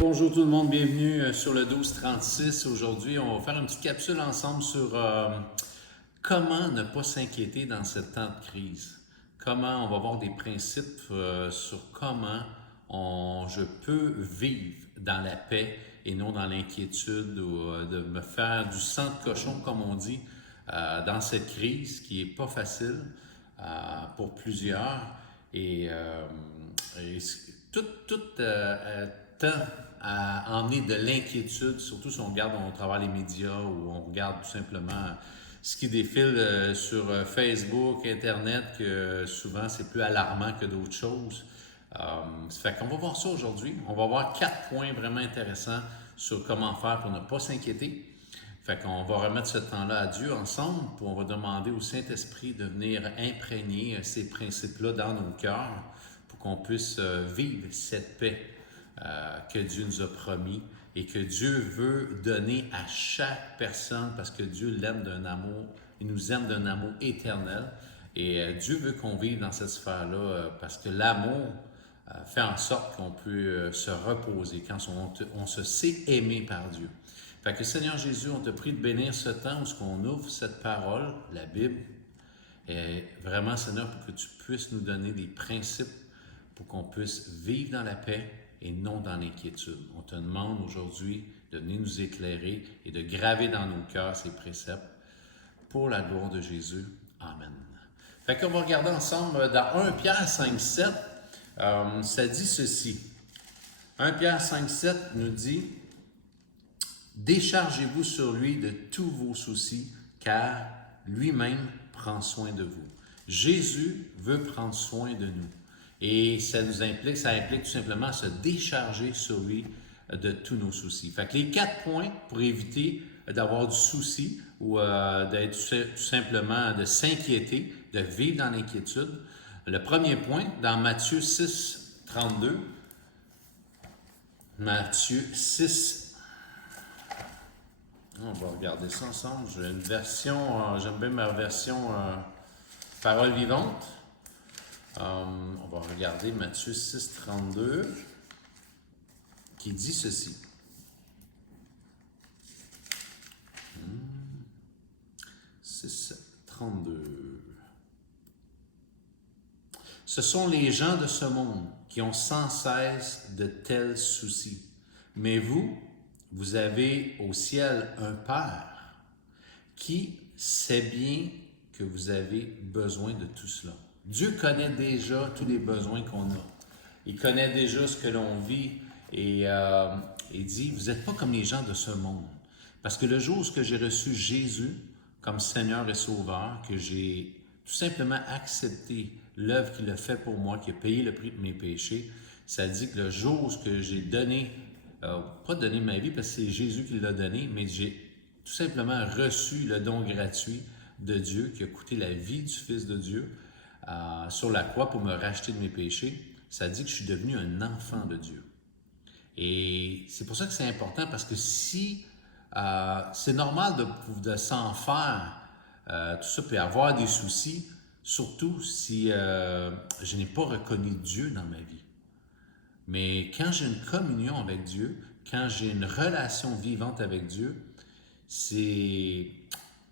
Bonjour tout le monde, bienvenue sur le 1236. Aujourd'hui, on va faire une petite capsule ensemble sur comment ne pas s'inquiéter dans ce temps de crise. Comment on va voir des principes sur comment je peux vivre dans la paix et non dans l'inquiétude ou de me faire du sang de cochon, comme on dit, dans cette crise qui n'est pas facile pour plusieurs. Et, tout tend à emmener de l'inquiétude, surtout si on regarde, on travaille les médias ou on regarde tout simplement ce qui défile sur Facebook, Internet, que souvent c'est plus alarmant que d'autres choses. Ça fait qu'on va voir ça aujourd'hui. On va voir 4 points vraiment intéressants sur comment faire pour ne pas s'inquiéter. Fait qu'on va remettre ce temps-là à Dieu ensemble, puis on va demander au Saint-Esprit de venir imprégner ces principes-là dans nos cœurs pour qu'on puisse vivre cette paix que Dieu nous a promis et que Dieu veut donner à chaque personne parce que Dieu l'aime d'un amour, il nous aime d'un amour éternel et Dieu veut qu'on vive dans cette sphère-là parce que l'amour fait en sorte qu'on peut se reposer quand on se sait aimé par Dieu. Fait que Seigneur Jésus, on te prie de bénir ce temps où on ouvre cette parole, la Bible, et vraiment Seigneur pour que tu puisses nous donner des principes pour qu'on puisse vivre dans la paix et non dans l'inquiétude. On te demande aujourd'hui de venir nous éclairer et de graver dans nos cœurs ces préceptes pour la gloire de Jésus. Amen. Fait qu'on va regarder ensemble dans 1 Pierre 5, 7, ça dit ceci. 1 Pierre 5, 7 nous dit « Déchargez-vous sur lui de tous vos soucis, car lui-même prend soin de vous. » Jésus veut prendre soin de nous. Et ça implique tout simplement se décharger sur lui de tous nos soucis. Fait que les 4 points pour éviter d'avoir du souci ou d'être tout simplement de s'inquiéter, de vivre dans l'inquiétude. Le premier point, dans Matthieu 6, 32, Matthieu 6, on va regarder ça ensemble. J'ai une version, j'aime bien ma version parole vivante. On va regarder Matthieu 6, 32, qui dit ceci. 6, 32. Ce sont les gens de ce monde qui ont sans cesse de tels soucis. Mais vous avez au ciel un Père qui sait bien que vous avez besoin de tout cela. Dieu connaît déjà tous les besoins qu'on a. Il connaît déjà ce que l'on vit et il dit, vous n'êtes pas comme les gens de ce monde. Parce que le jour où j'ai reçu Jésus comme Seigneur et Sauveur, que j'ai tout simplement accepté l'œuvre qu'il a fait pour moi, qui a payé le prix de mes péchés, ça dit que le jour où j'ai donné, pas donné ma vie parce que c'est Jésus qui l'a donné, mais j'ai tout simplement reçu le don gratuit de Dieu qui a coûté la vie du Fils de Dieu sur la croix pour me racheter de mes péchés, ça dit que je suis devenu un enfant de Dieu. Et c'est pour ça que c'est important parce que si c'est normal de s'en faire tout ça, puis avoir des soucis, surtout si je n'ai pas reconnu Dieu dans ma vie. Mais quand j'ai une communion avec Dieu, quand j'ai une relation vivante avec Dieu, c'est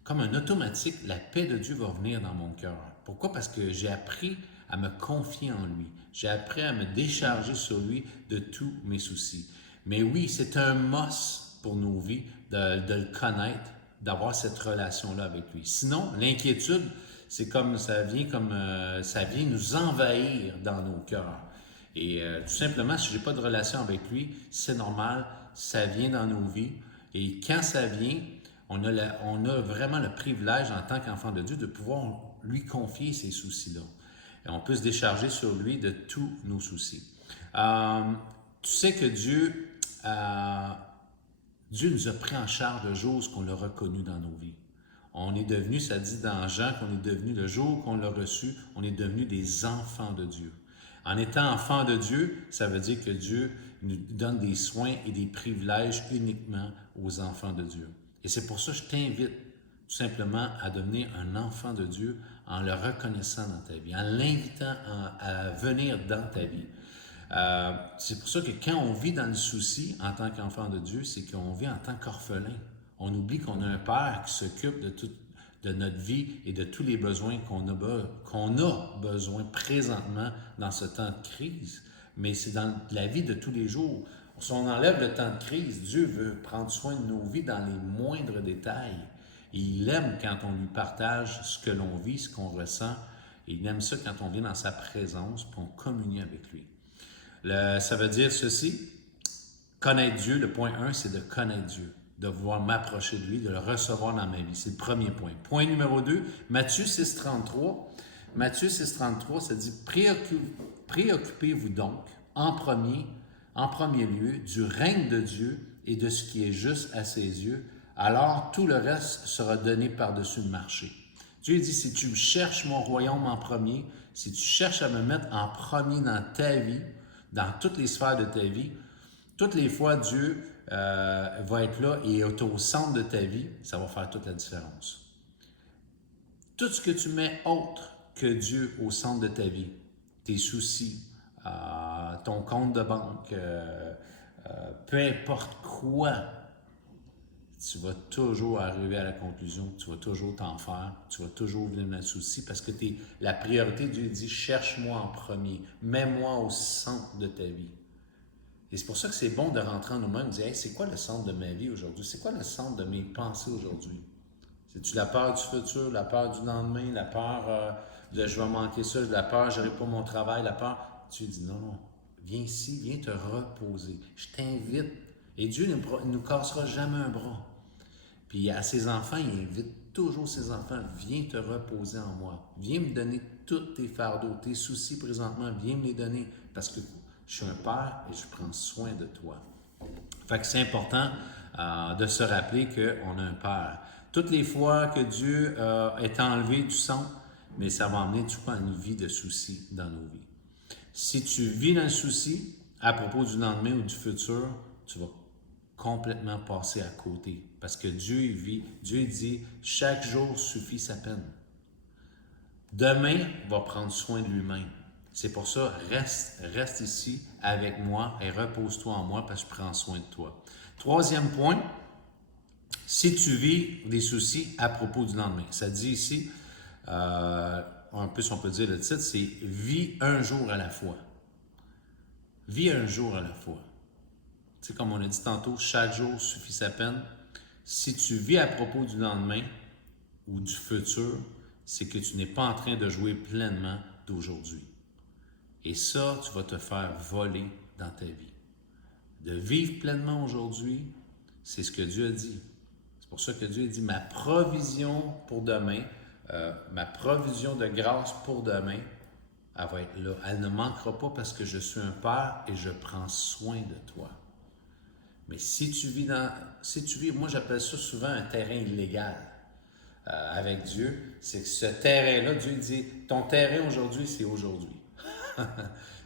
comme un automatique, la paix de Dieu va venir dans mon cœur. Pourquoi? Parce que j'ai appris à me confier en lui. J'ai appris à me décharger sur lui de tous mes soucis. Mais oui, c'est un must pour nos vies de le connaître, d'avoir cette relation-là avec lui. Sinon, l'inquiétude, c'est comme ça vient nous envahir dans nos cœurs. Et tout simplement, si je n'ai pas de relation avec lui, c'est normal, ça vient dans nos vies. Et quand ça vient, on a vraiment le privilège en tant qu'enfant de Dieu de pouvoir lui confier ces soucis-là. Et on peut se décharger sur lui de tous nos soucis. Tu sais que Dieu nous a pris en charge le jour où on l'a reconnu dans nos vies. On est devenu, ça dit dans Jean, qu'on est devenu, le jour qu'on l'a reçu, on est devenu des enfants de Dieu. En étant enfant de Dieu, ça veut dire que Dieu nous donne des soins et des privilèges uniquement aux enfants de Dieu. Et c'est pour ça que je t'invite tout simplement à devenir un enfant de Dieu en le reconnaissant dans ta vie, en l'invitant à venir dans ta vie. C'est pour ça que quand on vit dans le souci en tant qu'enfant de Dieu, c'est qu'on vit en tant qu'orphelin. On oublie qu'on a un Père qui s'occupe de notre vie et de tous les besoins qu'on a besoin présentement dans ce temps de crise. Mais c'est dans la vie de tous les jours. Si on enlève le temps de crise, Dieu veut prendre soin de nos vies dans les moindres détails. Et il aime quand on lui partage ce que l'on vit, ce qu'on ressent. Et il aime ça quand on vient dans sa présence pour communier avec lui. Ça veut dire ceci, connaître Dieu, le point 1, c'est de connaître Dieu, de vouloir m'approcher de lui, de le recevoir dans ma vie. C'est le premier point. Point numéro 2, Matthieu 6,33. Matthieu 6,33, ça dit « Préoccupez-vous donc en premier lieu du règne de Dieu et de ce qui est juste à ses yeux, alors tout le reste sera donné par-dessus le marché. » Dieu dit, si tu cherches mon royaume en premier, si tu cherches à me mettre en premier dans ta vie, dans toutes les sphères de ta vie, toutes les fois Dieu va être là et est au centre de ta vie, ça va faire toute la différence. Tout ce que tu mets autre que Dieu au centre de ta vie, tes soucis, ton compte de banque, peu importe quoi, tu vas toujours arriver à la conclusion que tu vas toujours t'en faire, tu vas toujours venir dans le souci parce que la priorité, Dieu dit, cherche-moi en premier, mets-moi au centre de ta vie. Et c'est pour ça que c'est bon de rentrer en nous-mêmes et de dire, hey, c'est quoi le centre de ma vie aujourd'hui? C'est quoi le centre de mes pensées aujourd'hui? C'est-tu la peur du futur, la peur du lendemain, la peur de je vais manquer ça, la peur je n'aurai pas mon travail, la peur. Tu dis non, viens ici, viens te reposer. Je t'invite. Et Dieu ne nous cassera jamais un bras. Puis à ses enfants, il invite toujours ses enfants, viens te reposer en moi. Viens me donner tous tes fardeaux, tes soucis présentement, viens me les donner parce que je suis un père et je prends soin de toi. Fait que c'est important de se rappeler qu'on a un père. Toutes les fois que Dieu est enlevé du centre, mais ça va emmener tout le temps une vie de soucis dans nos vies. Si tu vis dans le souci à propos du lendemain ou du futur, tu vas complètement passer à côté. Parce que Dieu dit, chaque jour suffit sa peine. Demain va prendre soin de lui-même. C'est pour ça, reste ici avec moi et repose-toi en moi parce que je prends soin de toi. Troisième point, si tu vis des soucis à propos du lendemain. Ça dit ici, un peu si on peut dire le titre, c'est « Vis un jour à la fois ». Vis un jour à la fois. Tu sais, comme on a dit tantôt, chaque jour suffit sa peine. Si tu vis à propos du lendemain ou du futur, c'est que tu n'es pas en train de jouer pleinement d'aujourd'hui. Et ça, tu vas te faire voler dans ta vie. De vivre pleinement aujourd'hui, c'est ce que Dieu a dit. C'est pour ça que Dieu a dit, ma provision pour demain, ma provision de grâce pour demain, elle va être là. Elle ne manquera pas parce que je suis un père et je prends soin de toi. Mais si tu vis, moi j'appelle ça souvent un terrain illégal avec Dieu, c'est que ce terrain-là, Dieu dit, ton terrain aujourd'hui, c'est aujourd'hui.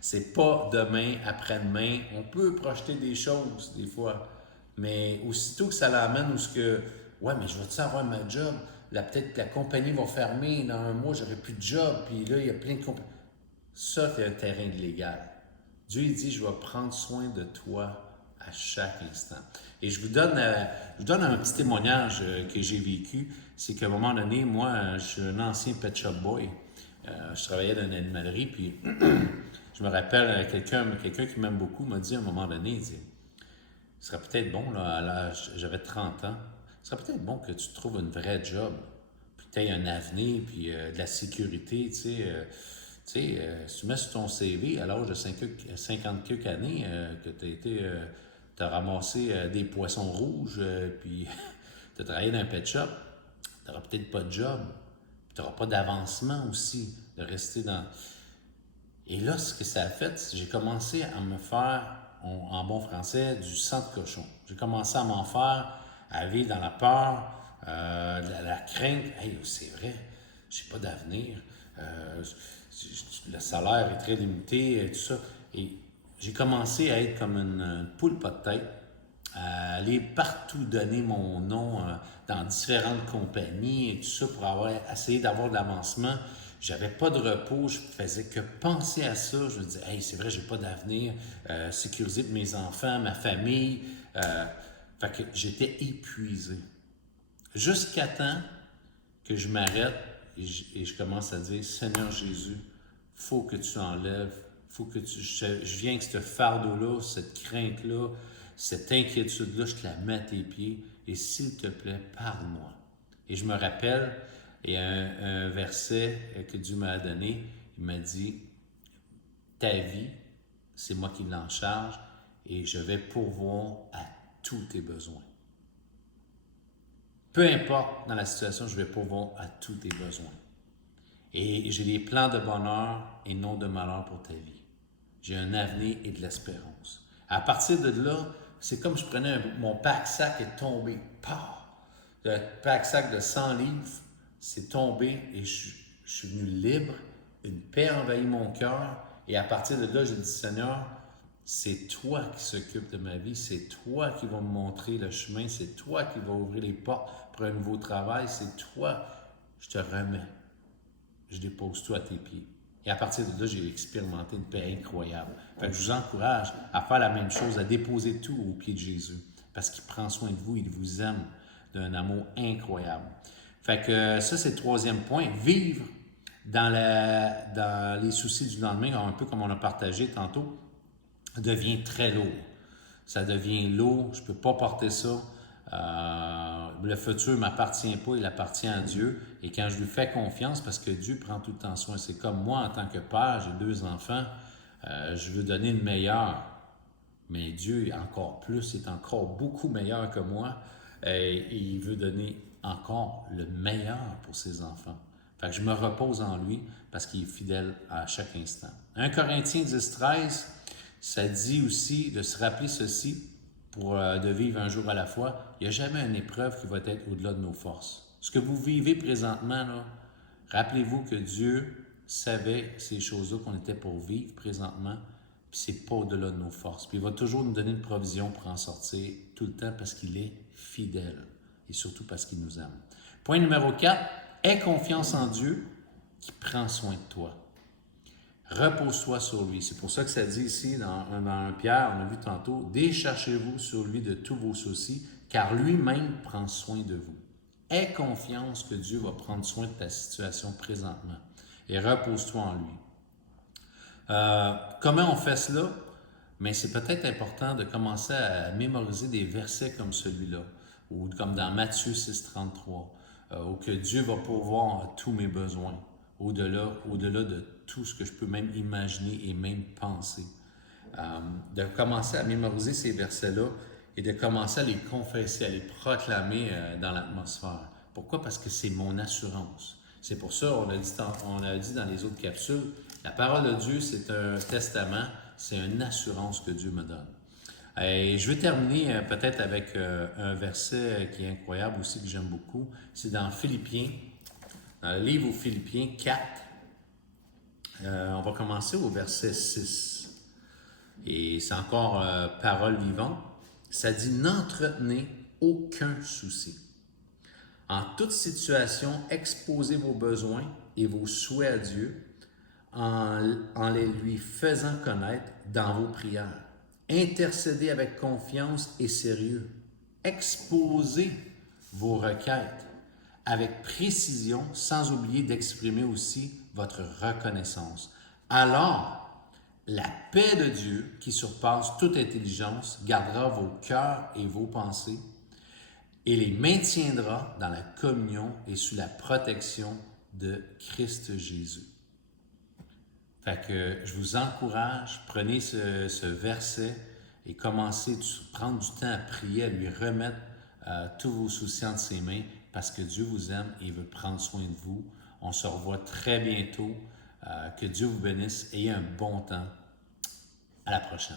C'est pas demain, après-demain. On peut projeter des choses des fois, mais aussitôt que ça l'amène où ce que, ouais, mais je vais-tu avoir ma job? Là, peut-être que la compagnie va fermer, dans un mois, j'aurai plus de job, puis là, il y a plein de compagnies. Ça, c'est un terrain illégal. Dieu il dit, je vais prendre soin de toi à chaque instant. Et je vous donne un petit témoignage que j'ai vécu. C'est qu'à un moment donné, moi, je suis un ancien pet shop boy. Je travaillais dans une animalerie, puis je me rappelle, quelqu'un qui m'aime beaucoup m'a dit à un moment donné, il dit, ce serait peut-être bon, là, à l'âge, j'avais 30 ans, ce serait peut-être bon que tu trouves une vraie job, puis que tu aies un avenir, puis de la sécurité, tu sais. Si tu mets sur ton CV à l'âge de 50 quelques années que tu as ramassé des poissons rouges, puis tu as travaillé dans un pet shop, tu n'auras peut-être pas de job, tu n'auras pas d'avancement aussi, de rester dans... Et là, ce que ça a fait, j'ai commencé à me faire, en bon français, du sang de cochon. J'ai commencé à m'en faire, à vivre dans la peur, la crainte. Hey, c'est vrai, j'ai pas d'avenir. Le salaire est très limité, et tout ça. Et j'ai commencé à être comme une poule pas de tête, à aller partout donner mon nom dans différentes compagnies et tout ça pour essayer d'avoir de l'avancement. J'avais pas de repos, je faisais que penser à ça. Je me disais, hey, c'est vrai, j'ai pas d'avenir, sécuriser pour mes enfants, ma famille. Fait que j'étais épuisé. Jusqu'à temps que je m'arrête et je commence à dire, Seigneur Jésus, faut que tu enlèves, faut que je viens avec ce fardeau-là, cette crainte-là, cette inquiétude-là, je te la mets à tes pieds et s'il te plaît, parle-moi. Et je me rappelle, il y a un verset que Dieu m'a donné, il m'a dit, ta vie, c'est moi qui l'en charge et je vais pourvoir à tous tes besoins. Peu importe dans la situation, je vais pourvoir à tous tes besoins. Et j'ai des plans de bonheur et non de malheur pour ta vie. J'ai un avenir et de l'espérance. À partir de là, c'est comme je prenais mon pack-sac est tombé. Pah! Le pack-sac de 100 livres, c'est tombé et je suis venu libre. Une paix envahit mon cœur. Et à partir de là, j'ai dit, Seigneur, c'est toi qui s'occupe de ma vie, c'est toi qui vas me montrer le chemin, c'est toi qui vas ouvrir les portes pour un nouveau travail, c'est toi, je te remets, je dépose tout à tes pieds. Et à partir de là, j'ai expérimenté une paix incroyable. Fait que je vous encourage à faire la même chose, à déposer tout aux pieds de Jésus, parce qu'il prend soin de vous, il vous aime d'un amour incroyable. Fait que ça, c'est le troisième point, vivre dans les soucis du lendemain, un peu comme on a partagé tantôt, devient très lourd. Ça devient lourd, je ne peux pas porter ça. Le futur ne m'appartient pas, il appartient à Dieu. Et quand je lui fais confiance, parce que Dieu prend tout le temps soin, c'est comme moi en tant que père, j'ai 2 enfants, je veux donner le meilleur. Mais Dieu, encore plus, est encore beaucoup meilleur que moi. Et il veut donner encore le meilleur pour ses enfants. Fait que je me repose en lui parce qu'il est fidèle à chaque instant. 1 Corinthiens 10-13, ça dit aussi de se rappeler ceci de vivre un jour à la fois. Il n'y a jamais une épreuve qui va être au-delà de nos forces. Ce que vous vivez présentement, là, rappelez-vous que Dieu savait ces choses-là qu'on était pour vivre présentement, puis c'est pas au-delà de nos forces. Puis il va toujours nous donner une provision pour en sortir tout le temps parce qu'il est fidèle et surtout parce qu'il nous aime. Point numéro 4, aie confiance en Dieu qui prend soin de toi. Repose-toi sur lui. C'est pour ça que ça dit ici dans 1 Pierre, on a vu tantôt, déchargez-vous sur lui de tous vos soucis, car lui-même prend soin de vous. Aie confiance que Dieu va prendre soin de ta situation présentement et repose-toi en lui. Comment on fait cela? Mais c'est peut-être important de commencer à mémoriser des versets comme celui-là, ou comme dans Matthieu 6,33, où que Dieu va pourvoir à tous mes besoins, au-delà de tout ce que je peux même imaginer et même penser. De commencer à mémoriser ces versets-là et de commencer à les confesser, à les proclamer dans l'atmosphère. Pourquoi? Parce que c'est mon assurance. C'est pour ça, on a dit dans les autres capsules, la parole de Dieu, c'est un testament, c'est une assurance que Dieu me donne. Et je vais terminer peut-être avec un verset qui est incroyable aussi, que j'aime beaucoup. C'est dans Philippiens, dans le livre aux Philippiens 4. On va commencer au verset 6. Et c'est encore parole vivante. Ça dit, n'entretenez aucun souci. En toute situation, exposez vos besoins et vos souhaits à Dieu en les lui faisant connaître dans vos prières. Intercédez avec confiance et sérieux. Exposez vos requêtes avec précision, sans oublier d'exprimer aussi votre reconnaissance. Alors, la paix de Dieu, qui surpasse toute intelligence, gardera vos cœurs et vos pensées et les maintiendra dans la communion et sous la protection de Christ Jésus. Fait que je vous encourage, prenez ce verset et commencez à prendre du temps à prier, à lui remettre tous vos soucis entre ses mains parce que Dieu vous aime et il veut prendre soin de vous. On se revoit très bientôt. Que Dieu vous bénisse. Ayez un bon temps. À la prochaine.